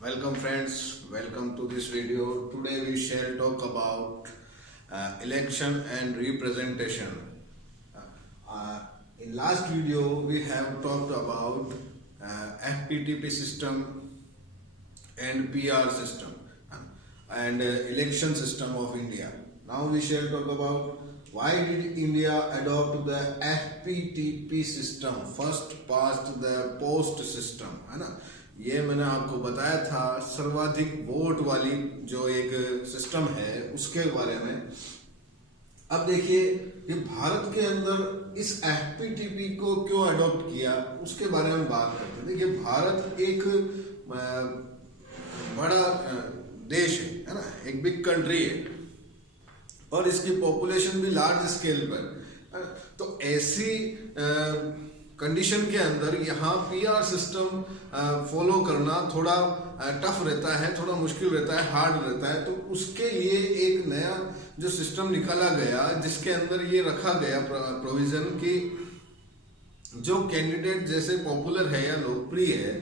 Welcome friends, welcome to this video. Today we shall talk about election and representation. In last video we have talked about FPTP system and PR system and election system of India. Now we shall talk about why did India adopt the FPTP system, first past the post system, है ना. ये मैंने आपको बताया था सर्वाधिक vote वाली जो एक सिस्टम है उसके बारे में. अब देखिए ये भारत के अंदर इस एफपीटीपी को क्यों अडॉप्ट किया उसके बारे में बात करते हैं. देखिए भारत एक बड़ा देश है ना, एक बिग कंट्री है और इसकी पॉपुलेशन भी लार्ज स्केल पर. तो ऐसी कंडीशन के अंदर यहाँ पीआर सिस्टम फॉलो करना थोड़ा टफ रहता है, थोड़ा मुश्किल रहता है, हार्ड रहता है. तो उसके लिए एक नया जो सिस्टम निकाला गया जिसके अंदर ये रखा गया प्रोविजन कि जो कैंडिडेट जैसे पॉपुलर है या लोकप्रिय है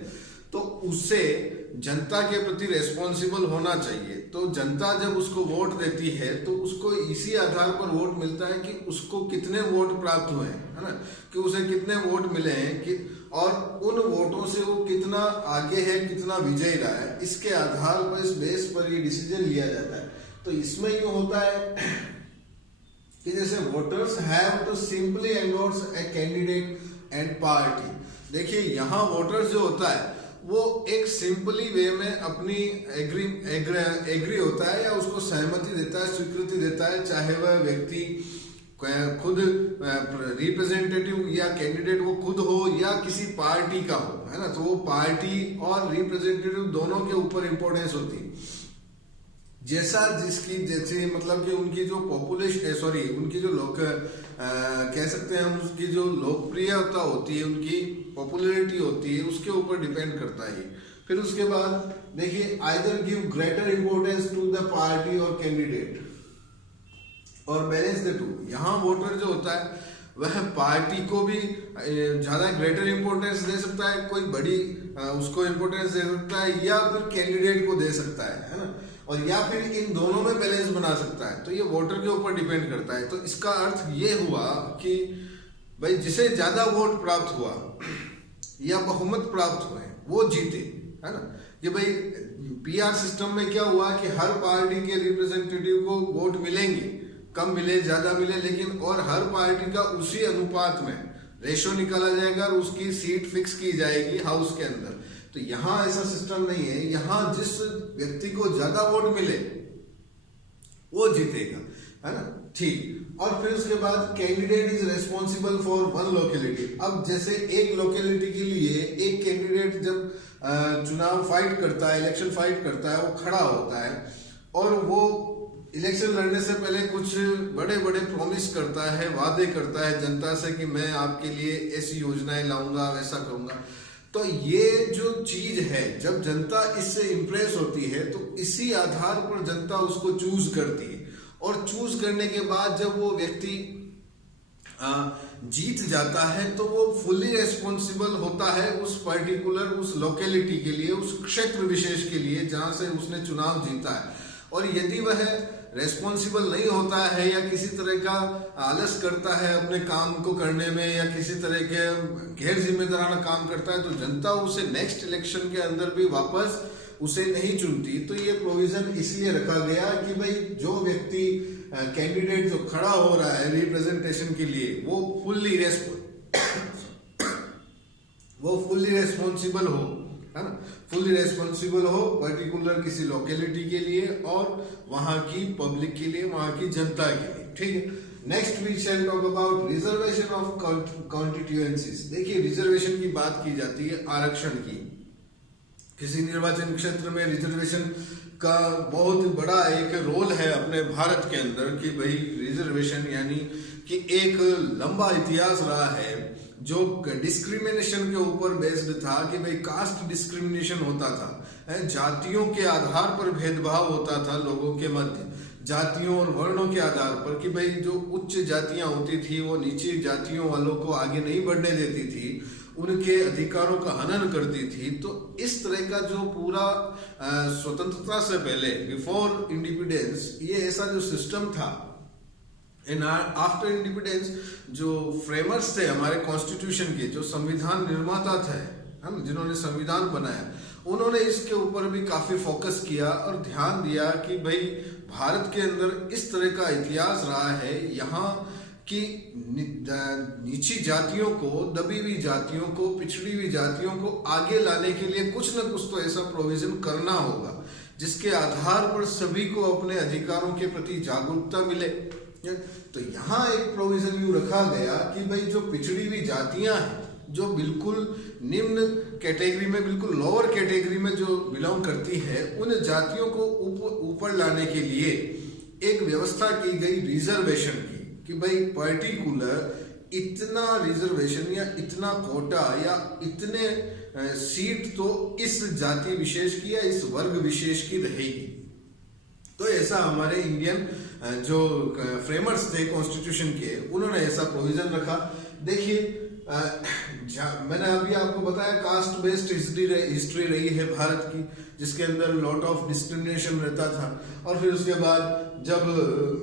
तो उससे जनता के प्रति रेस्पॉन्सिबल होना चाहिए. तो जनता जब उसको वोट देती है तो उसको इसी आधार पर वोट मिलता है कि उसको कितने वोट प्राप्त हुए हैं, है ना, कि उसे कितने वोट मिले हैं कि और उन वोटों से वो कितना आगे है, कितना विजयी रहा है. इसके आधार पर, इस बेस पर ये डिसीजन लिया जाता है. तो इसमें यूं होता है कि जैसे voters have to simply endorse a candidate and party. देखिए यहाँ वोटर्स जो होता है वो एक सिंपली वे में अपनी एग्री होता है या उसको सहमति देता है, स्वीकृति देता है, चाहे वह व्यक्ति खुद रिप्रेजेंटेटिव या कैंडिडेट वो खुद हो या किसी पार्टी का हो, है ना. तो वो पार्टी और रिप्रेजेंटेटिव दोनों के ऊपर इंपॉर्टेंस होती है. जैसे मतलब कि उनकी जो पॉपुलेशन उनकी जो कह सकते हैं हम उसकी जो लोकप्रियता होती है, उनकी पॉपुलैरिटी होती है, उसके ऊपर डिपेंड करता है. फिर उसके बाद देखिए either give greater importance to the party और कैंडिडेट और बैलेंस द टू. यहाँ वोटर जो होता है वह पार्टी को भी ज्यादा ग्रेटर इंपॉर्टेंस दे सकता है, कोई बड़ी उसको इंपॉर्टेंस दे सकता है, या फिर कैंडिडेट को दे सकता है ना, और या फिर इन दोनों में बैलेंस बना सकता है. तो ये वोटर के ऊपर डिपेंड करता है. तो इसका अर्थ ये हुआ कि भाई जिसे ज्यादा वोट प्राप्त हुआ या बहुमत प्राप्त हुए वो जीते, है ना. कि भाई पीआर सिस्टम में क्या हुआ कि हर पार्टी के रिप्रेजेंटेटिव को वोट मिलेंगे, कम मिले ज्यादा मिले, लेकिन और हर पार्टी का उसी अनुपात में रेशो निकाला जाएगा और उसकी सीट फिक्स की जाएगी हाउस के अंदर. तो यहाँ ऐसा सिस्टम नहीं है. यहाँ जिस व्यक्ति को ज्यादा वोट मिले वो जीतेगा, है ना. ठीक. और फिर उसके बाद candidate is responsible for one locality. अब जैसे एक लोकेलिटी के लिए एक कैंडिडेट जब चुनाव फाइट करता है, इलेक्शन फाइट करता है, वो खड़ा होता है और वो इलेक्शन लड़ने से पहले कुछ बड़े बड़े प्रॉमिस करता है, वादे करता है जनता से कि मैं आपके लिए ऐसी योजनाएं लाऊंगा, वैसा करूंगा. तो ये जो चीज है जब जनता इससे इंप्रेस होती है तो इसी आधार पर जनता उसको चूज करती है. और चूज करने के बाद जब वो व्यक्ति जीत जाता है तो वो फुल्ली रेस्पॉन्सिबल होता है उस पर्टिकुलर उस लोकेलिटी के लिए, उस क्षेत्र विशेष के लिए जहां से उसने चुनाव जीता है. और यदि वह रेस्पॉन्सिबल नहीं होता है या किसी तरह का आलस करता है अपने काम को करने में या किसी तरह के गैर जिम्मेदाराना काम करता है तो जनता उसे नेक्स्ट इलेक्शन के अंदर भी वापस उसे नहीं चुनती. तो ये प्रोविजन इसलिए रखा गया कि भाई जो व्यक्ति कैंडिडेट जो खड़ा हो रहा है रिप्रेजेंटेशन के लिए वो फुल्ली रेस्पॉन्सिबल हो, है ना, फुल्ली रेस्पॉन्सिबल हो पर्टिकुलर किसी लोकेलिटी के लिए और वहां की पब्लिक के लिए, वहां की जनता के लिए. ठीक है. Next we shall talk about reservation of constituencies. देखिए रिजर्वेशन की बात की जाती है, आरक्षण की. किसी निर्वाचन क्षेत्र में रिजर्वेशन का बहुत बड़ा एक रोल है अपने भारत के अंदर कि भाई रिजर्वेशन यानी कि एक लंबा इतिहास रहा है जो डिस्क्रिमिनेशन के ऊपर बेस्ड था कि भाई कास्ट डिस्क्रिमिनेशन होता था, जातियों के आधार पर भेदभाव होता था लोगों के मध्य, जातियों और वर्णों के आधार पर कि भाई जो उच्च जातियां होती थी वो नीचे जातियों वालों को आगे नहीं बढ़ने देती थी उनके अधिकारों का हनन करती थी। तो इस तरह का जो पूरा स्वतंत्रता से पहले, बिफोर इंडिपेंडेंस, ये ऐसा जो सिस्टम था। इन आफ्टर इंडिपेंडेंस जो फ्रेमर्स थे हमारे कॉन्स्टिट्यूशन के, जो संविधान निर्माता थे, हम जिन्होंने संविधान बनाया, उन्होंने इसके ऊपर भी काफी फोकस किया और ध्यान दिया कि भाई भारत के अंदर इस तरह का इतिहास रहा है, यहाँ की नीची जातियों को, दबी हुई जातियों को, पिछड़ी हुई जातियों को आगे लाने के लिए कुछ न कुछ तो ऐसा प्रोविजन करना होगा जिसके आधार पर सभी को अपने अधिकारों के प्रति जागरूकता मिले। तो यहाँ एक प्रोविजन यूं रखा गया कि भाई जो पिछड़ी हुई जातियां हैं, जो बिल्कुल निम्न कैटेगरी में, बिल्कुल लोअर कैटेगरी में जो बिलोंग करती है, उन जातियों को ऊपर लाने के लिए एक व्यवस्था की गई रिजर्वेशन की, कि भाई पर्टिकुलर इतना रिजर्वेशन या इतना कोटा या इतने सीट तो इस जाति विशेष की या इस वर्ग विशेष की रहेगी। तो ऐसा हमारे इंडियन जो फ्रेमर्स थे कॉन्स्टिट्यूशन के, उन्होंने ऐसा प्रोविजन रखा। देखिए मैंने अभी आपको बताया कास्ट बेस्ड हिस्ट्री रही है भारत की, जिसके अंदर लॉट ऑफ डिस्क्रिमिनेशन रहता था। और फिर उसके बाद जब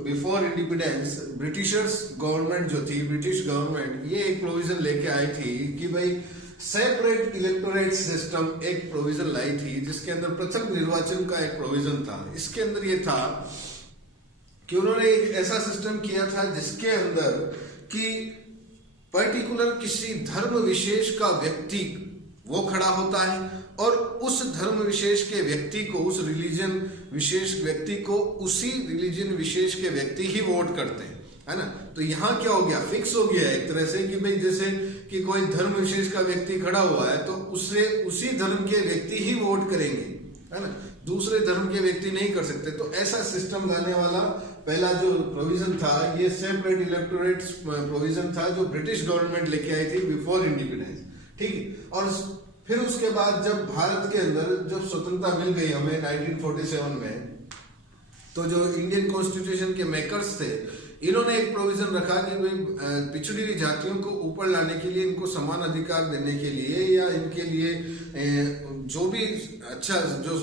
बिफोर इंडिपेंडेंस ब्रिटिशर्स गवर्नमेंट जो थी, ब्रिटिश गवर्नमेंट, ये एक प्रोविजन लेके आई थी कि भाई सेपरेट इलेक्टोरेट सिस्टम, एक प्रोविजन लाई थी जिसके अंदर पृथक निर्वाचन का एक प्रोविजन था। इसके अंदर ये था कि उन्होंने एक ऐसा सिस्टम किया था जिसके अंदर कि पर्टिकुलर किसी धर्म विशेष का व्यक्ति वो खड़ा होता है और उस धर्म विशेष के व्यक्ति को, उस रिलीजन विशेष व्यक्ति को, उसी रिलीजन विशेष के व्यक्ति ही वोट करते हैं, है ना। तो यहाँ क्या हो गया, फिक्स हो गया एक तरह से कि भाई जैसे कि कोई धर्म विशेष का व्यक्ति खड़ा हुआ है तो उससे उसी धर्म के व्यक्ति ही वोट करेंगे, है ना, दूसरे धर्म के व्यक्ति नहीं कर सकते। तो ऐसा सिस्टम लाने वाला पहला जो प्रोविजन था, ये सेपरेट इलेक्टोरेट प्रोविजन था जो ब्रिटिश गवर्नमेंट लेके आई थी बिफोर इंडिपेंडेंस, ठीक। और फिर उसके बाद जब भारत के अंदर जब स्वतंत्रता मिल गई हमें 1947 में, तो जो इंडियन कॉन्स्टिट्यूशन के मेकर्स थे, इन्होंने एक प्रोविजन रखा कि भाई पिछड़ी हुई जातियों को ऊपर लाने के लिए, इनको समान अधिकार देने के लिए, या इनके लिए जो भी अच्छा जो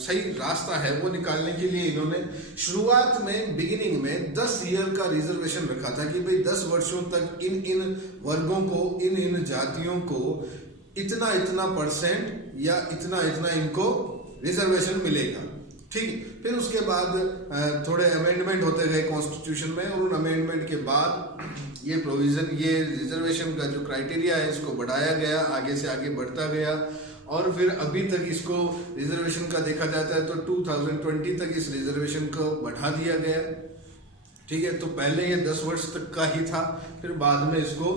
सही रास्ता है वो निकालने के लिए इन्होंने शुरुआत में, बिगिनिंग में 10 ईयर का रिजर्वेशन रखा था कि भाई 10 वर्षों तक इन इन वर्गों को, इन इन जातियों को इतना इतना परसेंट या इतना इतना इनको रिजर्वेशन मिलेगा, ठीक। फिर उसके बाद थोड़े अमेंडमेंट होते गए कॉन्स्टिट्यूशन में, और उन अमेंडमेंट के बाद ये प्रोविजन, ये रिजर्वेशन का जो क्राइटेरिया है इसको बढ़ाया गया, आगे से आगे बढ़ता गया, और फिर अभी तक इसको रिजर्वेशन का देखा जाता है तो 2020 तक इस रिजर्वेशन को बढ़ा दिया गया, ठीक है। तो पहले ये 10 वर्ष तक का ही था, फिर बाद में इसको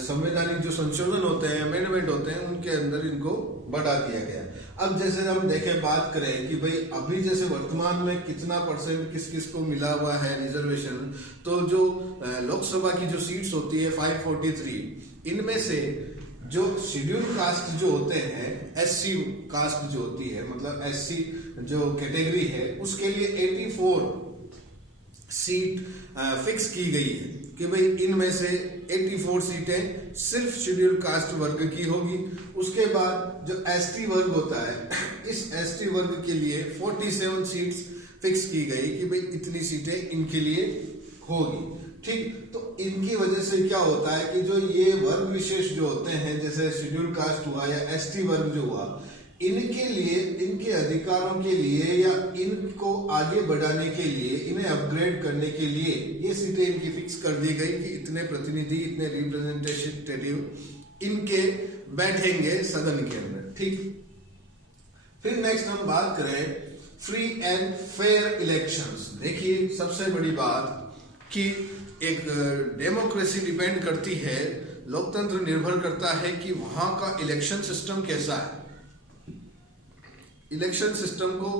संवैधानिक जो संशोधन होते हैं, अमेंडमेंट होते हैं, उनके अंदर इनको बढ़ा दिया गया। अब जैसे हम देखें, बात करें कि भाई अभी जैसे वर्तमान में कितना परसेंट किस किस को मिला हुआ है रिजर्वेशन, तो जो लोकसभा की जो सीट्स होती है 543, इनमें से जो शेड्यूल कास्ट जो होते हैं, एससी कास्ट जो होती है, मतलब एससी जो कैटेगरी है, उसके लिए 84 सीट फिक्स की गई है कि भाई इनमें से 84 सीटें सिर्फ शेड्यूल कास्ट वर्ग की होगी। उसके बाद जो एसटी वर्ग होता है, इस एसटी वर्ग के लिए 47 सीट्स फिक्स की गई कि भाई इतनी सीटें इनके लिए होगी, ठीक। तो इनकी वजह से क्या होता है कि जो ये वर्ग विशेष जो होते हैं, जैसे शेड्यूल कास्ट हुआ या एसटी वर्ग जो हुआ, इनके लिए, इनके अधिकारों के लिए या इनको आगे बढ़ाने के लिए, इन्हें अपग्रेड करने के लिए ये सीटें इनकी फिक्स कर दी गई कि इतने प्रतिनिधि, इतने रिप्रेजेंटेटिव इनके बैठेंगे सदन के अंदर, ठीक। फिर नेक्स्ट हम बात करें फ्री एंड फेयर इलेक्शंस। देखिए सबसे बड़ी बात कि एक डेमोक्रेसी डिपेंड करती है, लोकतंत्र निर्भर करता है कि वहां का इलेक्शन सिस्टम कैसा है। इलेक्शन सिस्टम को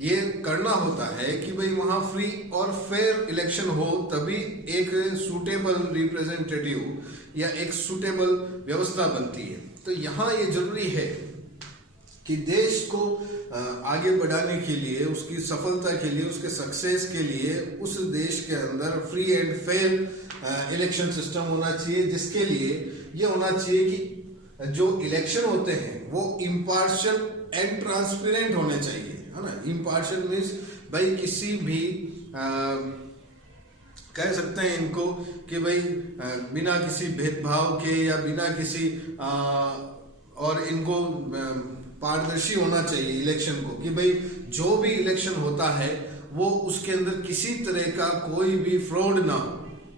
ये करना होता है कि भाई वहां फ्री और फेयर इलेक्शन हो, तभी एक सूटेबल रिप्रेजेंटेटिव या एक सूटेबल व्यवस्था बनती है। तो यहाँ ये जरूरी है कि देश को आगे बढ़ाने के लिए, उसकी सफलता के लिए, उसके सक्सेस के लिए, उस देश के अंदर free and fair election system होना चाहिए, जिसके लिए ये होना चाहिए कि जो इलेक्शन होते हैं वो इम्पार्शियल एंड ट्रांसपेरेंट होने चाहिए, है ना। इम्पार्शियल मीन्स भाई किसी भी कह सकते हैं इनको कि भाई बिना किसी भेदभाव के या बिना किसी और इनको पारदर्शी होना चाहिए इलेक्शन को, कि भाई जो भी इलेक्शन होता है वो उसके अंदर किसी तरह का कोई भी फ्रॉड ना हो।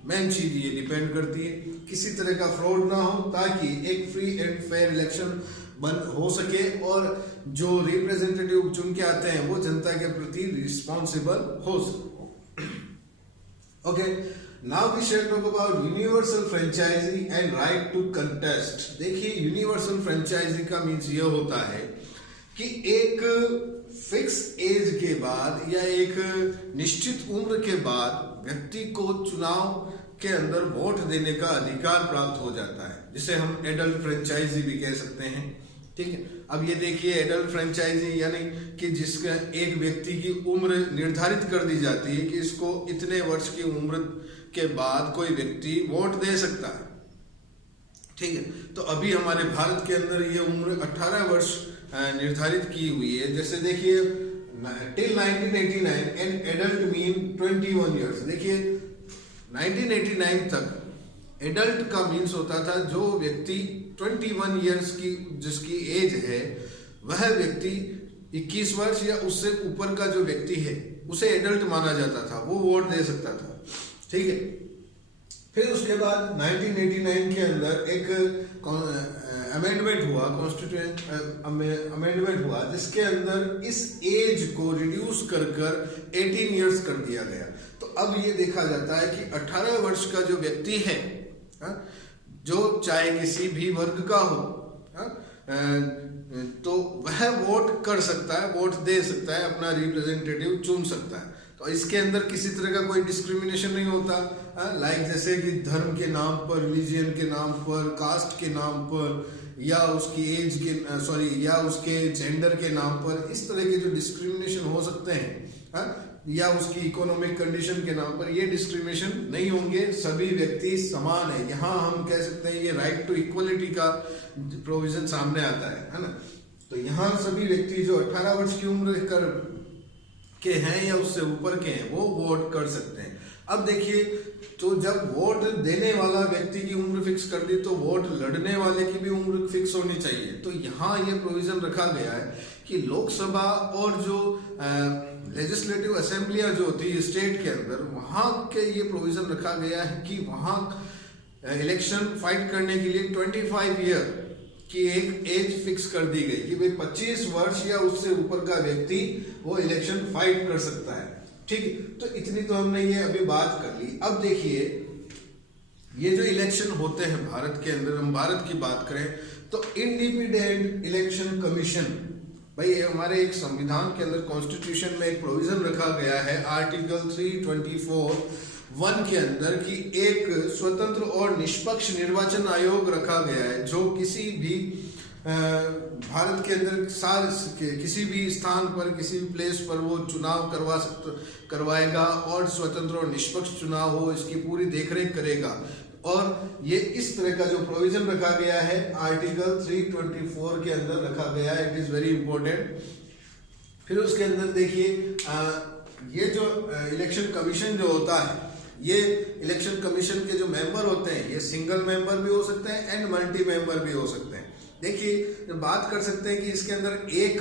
मेन चीज ये डिपेंड करती है किसी तरह का फ्रॉड ना हो, ताकि एक फ्री एंड फेयर इलेक्शन हो सके और जो रिप्रेजेंटेटिव चुन के आते हैं वो जनता के प्रति रिस्पॉन्सिबल हो सके। Okay, now we shall talk about universal franchise and right to contest. देखिए, यूनिवर्सल फ्रेंचाइजी का मीन्स ये होता है कि एक फिक्स एज के बाद या एक निश्चित उम्र के बाद व्यक्ति को चुनाव के अंदर वोट देने का अधिकार प्राप्त हो जाता है, जिसे हम एडल्ट फ्रेंचाइजी भी कह सकते हैं। ठीक है, अब ये देखिए, एडल्ट फ्रेंचाइजी यानी कि जिसका एक व्यक्ति की उम्र निर्धारित कर दी जाती है कि इसको इतने वर्ष की उम्र के बाद कोई व्यक्ति वोट दे सकता है। ठीक है, तो अभी हमारे भारत के अंदर ये उम्र 18 वर्ष निर्धारित की हुई है। जैसे देखिए, till 1989 an adult mean 21 years. देखिए, 1989 तक एडल्ट का मीन्स होता था जो व्यक्ति 21 ईयर्स की जिसकी एज है, वह व्यक्ति 21 वर्ष या उससे ऊपर का जो व्यक्ति है उसे एडल्ट माना जाता था, वो वोट दे सकता था। ठीक है, फिर उसके बाद 1989 के अंदर एक अमेंडमेंट हुआ, कॉन्स्टिट्यूएंट अमेंडमेंट हुआ, जिसके अंदर इस एज को रिड्यूस कर 18 ईयर्स कर दिया गया। तो अब ये देखा जाता है कि 18 वर्ष का जो व्यक्ति है, जो चाहे किसी भी वर्ग का हो, तो वह वोट कर सकता है, वोट दे सकता है, अपना रिप्रेजेंटेटिव चुन सकता है। तो इसके अंदर किसी तरह का कोई डिस्क्रिमिनेशन नहीं होता, लाइक जैसे कि धर्म के नाम पर, रिलीजियन के नाम पर, कास्ट के नाम पर, या उसकी एज के या उसके जेंडर के नाम पर, इस तरह के जो डिस्क्रिमिनेशन हो सकते हैं, या उसकी इकोनॉमिक कंडीशन के नाम पर, ये डिस्क्रिमिनेशन नहीं होंगे। सभी व्यक्ति समान है। यहाँ हम कह सकते हैं ये राइट टू इक्वलिटी का प्रोविजन सामने आता है ना। तो यहाँ सभी व्यक्ति जो 18 वर्ष की उम्र के हैं या उससे ऊपर के हैं वो वोट कर सकते हैं। अब देखिए, तो जब वोट देने वाला व्यक्ति की उम्र फिक्स कर दी तो वोट लड़ने वाले की भी उम्र फिक्स होनी चाहिए। तो यहाँ ये प्रोविजन रखा गया है कि लोकसभा और जो लेजिस्लेटिव असेंबलियां जो होती है स्टेट के अंदर, वहां के ये प्रोविजन रखा गया है कि वहां इलेक्शन फाइट करने के लिए 25 ईयर की एक एज फिक्स कर दी गई कि भाई 25 वर्ष या उससे ऊपर का व्यक्ति वो इलेक्शन फाइट कर सकता है। ठीक है, तो इतनी तो हमने ये अभी बात कर ली। अब देखिए, ये जो इलेक्शन होते हैं भारत के अंदर, हम भारत की बात करें तो इंडिपेंडेंट इलेक्शन कमीशन, भाई हमारे एक संविधान के अंदर कॉन्स्टिट्यूशन में एक प्रोविजन रखा गया है आर्टिकल 324(1) के अंदर कि एक स्वतंत्र और निष्पक्ष निर्वाचन आयोग रखा गया है, जो किसी भी भारत के अंदर किसी भी स्थान पर, किसी भी प्लेस पर वो चुनाव करवाएगा और स्वतंत्र और निष्पक्ष चुनाव हो, इसकी पूरी देखरेख करेगा। और ये इस तरह का जो प्रोविजन रखा गया है आर्टिकल 324 के अंदर रखा गया है। It is very important. फिर उसके अंदर देखिए, ये जो इलेक्शन कमीशन जो होता है, ये इलेक्शन कमीशन के जो मेंबर होते हैं, ये सिंगल मेंबर भी हो सकते हैं एंड मल्टी मेंबर भी हो सकते हैं। देखिए, बात कर सकते हैं कि इसके अंदर एक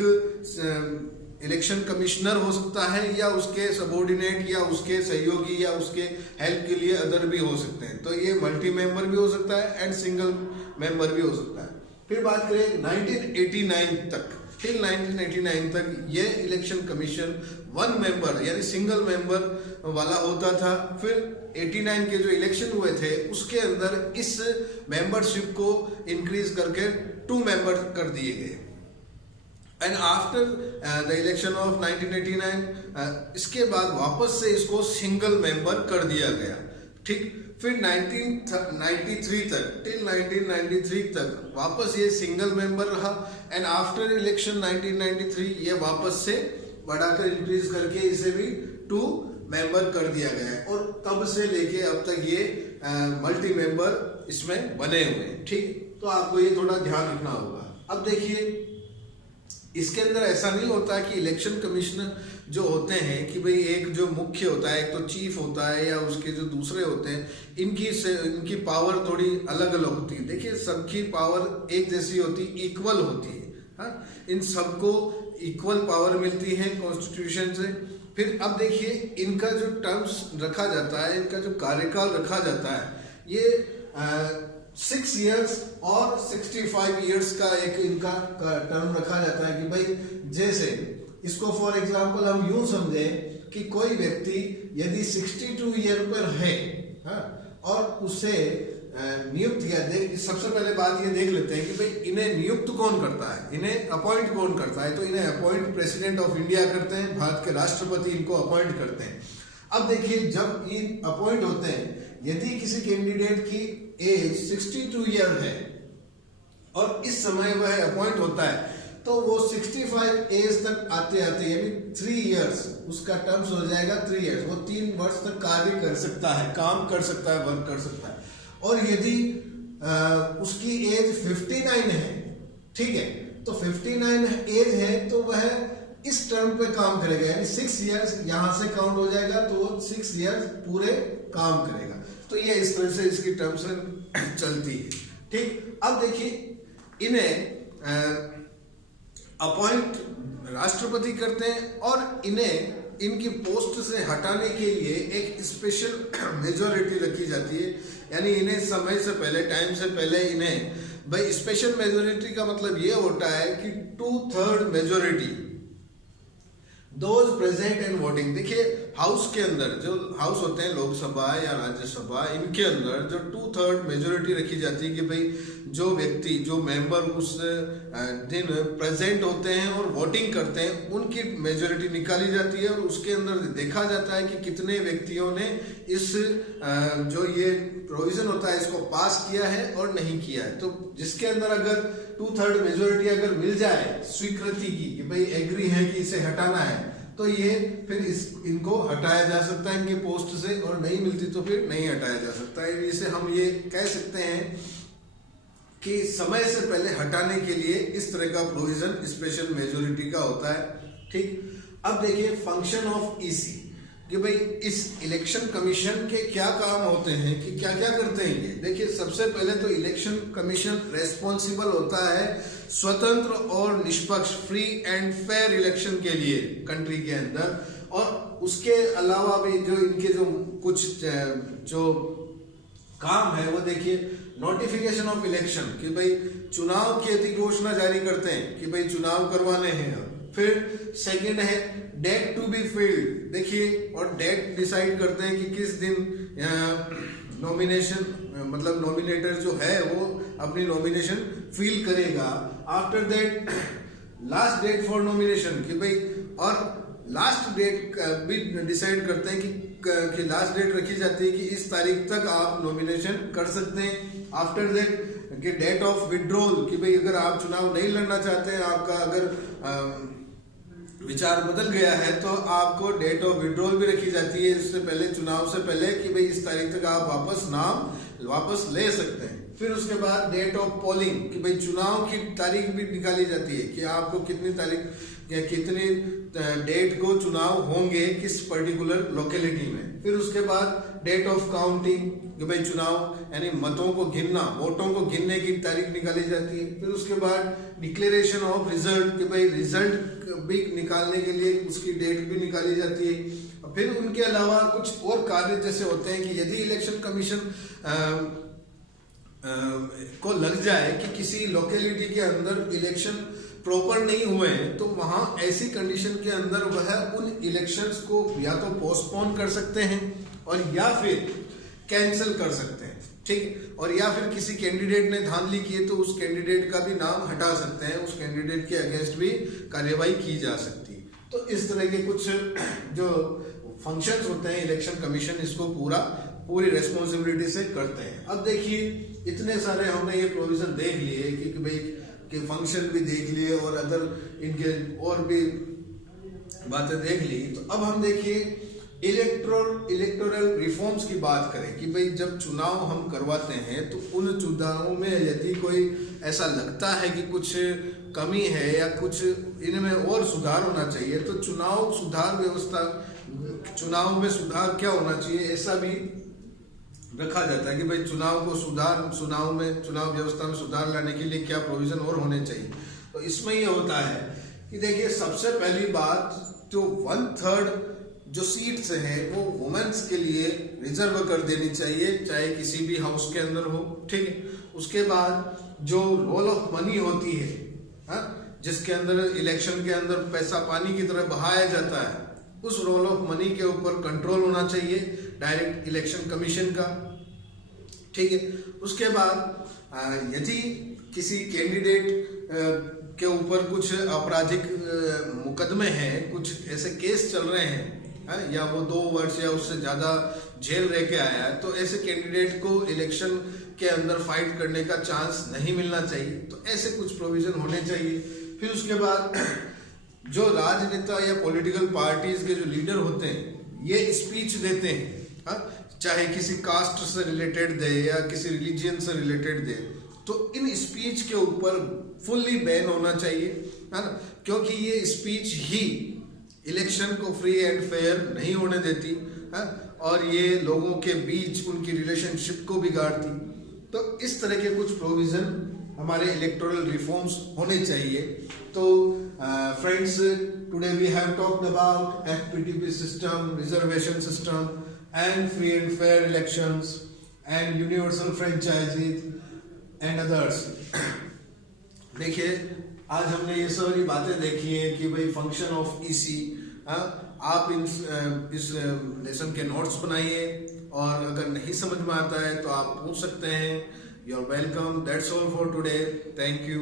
इलेक्शन कमिश्नर हो सकता है या उसके सबऑर्डिनेट या उसके सहयोगी या उसके हेल्प के लिए अदर भी हो सकते हैं। तो ये मल्टी मेंबर भी हो सकता है एंड सिंगल मेंबर भी हो सकता है। फिर बात करें 1989 तक, टिल 1989 तक ये इलेक्शन कमीशन 1 मेंबर यानी सिंगल मेंबर वाला होता था। फिर 89 के जो इलेक्शन हुए थे उसके अंदर इस मेंबरशिप को इंक्रीज करके 2 मेंबर कर दिए गए। And after the election of 1989 इसके बाद वापस से इसको सिंगल मेंबर कर दिया गया। ठीक, फिर 1993 तक, टिल 1993 तक वापस ये सिंगल मेंबर रहा एंड आफ्टर इलेक्शन 1993 ये वापस से बढ़ाकर इंक्रीज करके इसे भी 2 मेंबर कर दिया गया है। और तब से लेके अब तक ये मल्टी मेंबर इसमें बने हुए हैं। ठीक, तो तो आपको ये थोड़ा ध्यान रखना होगा। अब देखिए, इसके अंदर ऐसा नहीं होता कि इलेक्शन कमिश्नर जो होते हैं कि भाई एक जो मुख्य होता है, एक तो चीफ होता है या उसके जो दूसरे होते हैं, इनकी पावर थोड़ी अलग अलग होती है। देखिए, सबकी पावर एक जैसी होती, इक्वल होती है। हाँ, इन सबको इक्वल पावर मिलती है कॉन्स्टिट्यूशन से। फिर अब देखिए, इनका जो टर्म्स रखा जाता है, इनका जो कार्यकाल रखा जाता है, ये 6 years और 65 years का एक इनका टर्म रखा जाता है कि भाई, जैसे इसको फॉर एग्जांपल हम यूं समझें कि कोई व्यक्ति यदि 62 ईयर पर है, हाँ, और उसे नियुक्त किया, सबसे पहले बात ये देख लेते हैं कि भाई इन्हें नियुक्त कौन करता है, इन्हें अपॉइंट कौन करता है। तो इन्हें अपॉइंट प्रेसिडेंट ऑफ इंडिया करते हैं, भारत के राष्ट्रपति इनको अपॉइंट करते हैं। अब देखिए, जब ये अपॉइंट होते हैं, यदि किसी कैंडिडेट की एज 62 ईयर है और इस समय वह अपॉइंट होता है, तो वो 65 एज तक आते आते यानी 3 इयर्स उसका टर्म्स हो जाएगा। 3 इयर्स, वो 3 वर्ष तक कार्य कर सकता है, काम कर सकता है, वर्क कर सकता है। और यदि उसकी एज 59 है, ठीक है, तो 59 एज है तो वह इस टर्म पे काम करेगा, यानी 6 इयर्स यहां से काउंट हो जाएगा, तो वो 6 इयर्स पूरे काम करेगा। तो ये इस तरह से इसकी टर्म्स चलती है। ठीक, अब देखिए, इन्हें अपॉइंट राष्ट्रपति करते हैं और इन्हें इनकी पोस्ट से हटाने के लिए एक स्पेशल मेजोरिटी रखी जाती है। यानी इन्हें समय से पहले, टाइम से पहले इन्हें, भाई स्पेशल मेजोरिटी का मतलब ये होता है कि 2/3 majority those present and voting. देखिए, हाउस के अंदर जो हाउस होते हैं, लोकसभा या राज्यसभा, इनके अंदर जो 2/3 मेजोरिटी रखी जाती है कि भाई जो व्यक्ति, जो मेंबर उस दिन प्रेजेंट होते हैं और वोटिंग करते हैं, उनकी मेजोरिटी निकाली जाती है और उसके अंदर देखा जाता है कि कितने व्यक्तियों ने इस जो ये प्रोविजन होता है इसको पास किया है और नहीं किया है। तो जिसके अंदर अगर 2/3 मेजोरिटी अगर मिल जाए स्वीकृति की कि भाई एग्री है कि इसे हटाना है, तो ये फिर इनको हटाया जा सकता है इनके पोस्ट से, और नहीं मिलती तो फिर नहीं हटाया जा सकता है। इसे हम ये कह सकते हैं कि समय से पहले हटाने के लिए इस तरह का प्रोविजन स्पेशल मेजोरिटी का होता है। ठीक, अब देखिए फंक्शन ऑफ ईसी कि भाई इस इलेक्शन कमीशन के क्या काम होते हैं, कि क्या क्या करते हैं ये। देखिए, सबसे पहले तो इलेक्शन कमीशन रेस्पॉन्सिबल होता है स्वतंत्र और निष्पक्ष, फ्री एंड फेयर इलेक्शन के लिए कंट्री के अंदर। और उसके अलावा भी जो इनके जो कुछ जो काम है वो देखिए, नोटिफिकेशन ऑफ इलेक्शन कि भाई चुनाव की अधिघोषणा जारी करते हैं कि भाई चुनाव करवाने हैं। फिर सेकंड है डेट टू बी फिल्ड, देखिए, और डेट डिसाइड करते हैं कि किस दिन नॉमिनेशन, मतलब नॉमिनेटर जो है वो अपनी नॉमिनेशन फिल करेगा। After that last date for nomination कि भाई, और लास्ट डेट भी डिसाइड करते हैं कि लास्ट डेट रखी जाती है कि इस तारीख तक आप नॉमिनेशन कर सकते हैं। आफ्टर दैट कि डेट ऑफ विड्रॉल कि भाई अगर आप चुनाव नहीं लड़ना चाहते हैं, आपका अगर विचार बदल गया है, तो आपको डेट ऑफ विड्रॉल भी रखी जाती है इससे पहले, चुनाव से पहले, कि भाई इस तारीख तक आप नाम वापस ले सकते हैं। फिर उसके बाद डेट ऑफ पोलिंग कि भाई चुनाव की तारीख भी निकाली जाती है कि आपको कितनी तारीख या कितनी डेट को चुनाव होंगे किस पर्टिकुलर लोकेलिटी में। फिर उसके बाद डेट ऑफ काउंटिंग कि भाई चुनाव यानी मतों को गिनना, वोटों को गिनने की तारीख निकाली जाती है। फिर उसके बाद डिक्लेरेशन ऑफ रिजल्ट कि भाई रिजल्ट भी निकालने के लिए उसकी डेट भी निकाली जाती है। फिर उनके अलावा कुछ और कार्य जैसे होते हैं कि यदि इलेक्शन कमीशन को लग जाए कि किसी लोकेलिटी के अंदर इलेक्शन प्रॉपर नहीं हुए हैं, तो वहां ऐसी कंडीशन के अंदर वह उन इलेक्शंस को या तो पोस्टपोन कर सकते हैं और या फिर कैंसिल कर सकते हैं। ठीक, और या फिर किसी कैंडिडेट ने धांधली की है तो उस कैंडिडेट का भी नाम हटा सकते हैं, उस कैंडिडेट के अगेंस्ट भी कार्यवाही की जा सकती है। तो इस तरह के कुछ जो फंक्शंस होते हैं इलेक्शन कमीशन इसको पूरी रेस्पॉन्सिबिलिटी से करते हैं। अब देखिए, इतने सारे हमने ये प्रोविजन देख लिए कि भाई के फंक्शन भी देख लिए और अदर इनके और भी बातें देख ली। तो अब हम देखिए इलेक्टोरल रिफॉर्म्स की बात करें कि भाई जब चुनाव हम करवाते हैं तो उन चुनावों में यदि कोई ऐसा लगता है कि कुछ कमी है या कुछ इनमें और सुधार होना चाहिए, तो चुनाव में सुधार क्या होना चाहिए, ऐसा भी रखा जाता है कि भाई चुनाव व्यवस्था में सुधार लाने के लिए क्या प्रोविजन और होने चाहिए। तो इसमें ये होता है कि देखिए, सबसे पहली बात जो 1/3 जो सीट्स हैं वो वुमेन्स के लिए रिजर्व कर देनी चाहिए, चाहे किसी भी हाउस के अंदर हो, ठीक है। उसके बाद जो रोल ऑफ मनी होती है, जिसके अंदर इलेक्शन के अंदर पैसा पानी की तरह बहाया जाता है, उस रोल ऑफ मनी के ऊपर कंट्रोल होना चाहिए डायरेक्ट इलेक्शन कमीशन का, ठीक है। उसके बाद यदि किसी कैंडिडेट के ऊपर कुछ आपराधिक मुकदमे हैं, कुछ ऐसे केस चल रहे हैं, या वो 2 वर्ष या उससे ज्यादा जेल रह के आया है, तो ऐसे कैंडिडेट को इलेक्शन के अंदर फाइट करने का चांस नहीं मिलना चाहिए। तो ऐसे कुछ प्रोविजन होने चाहिए। फिर उसके बाद जो राजनेता या पॉलिटिकल पार्टीज के जो लीडर होते हैं, ये स्पीच देते हैं, चाहे किसी कास्ट से रिलेटेड दे या किसी रिलीजियन से रिलेटेड दे, तो इन स्पीच के ऊपर फुल्ली बैन होना चाहिए, है ना, क्योंकि ये स्पीच ही इलेक्शन को फ्री एंड फेयर नहीं होने देती है, और ये लोगों के बीच उनकी रिलेशनशिप को बिगाड़ती। तो इस तरह के कुछ प्रोविजन हमारे इलेक्टोरल रिफॉर्म्स होने चाहिए। तो friends, today we have talked about FPTP system, reservation system and free and fair elections and universal franchises and others. देखिए, आज हमने ये सारी बातें देखी हैं कि भाई फंक्शन ऑफ EC, आप इस लेसन के नोट्स बनाइए, और अगर नहीं समझ में आता है तो आप पूछ सकते हैं। You are welcome. That's all for today. Thank you.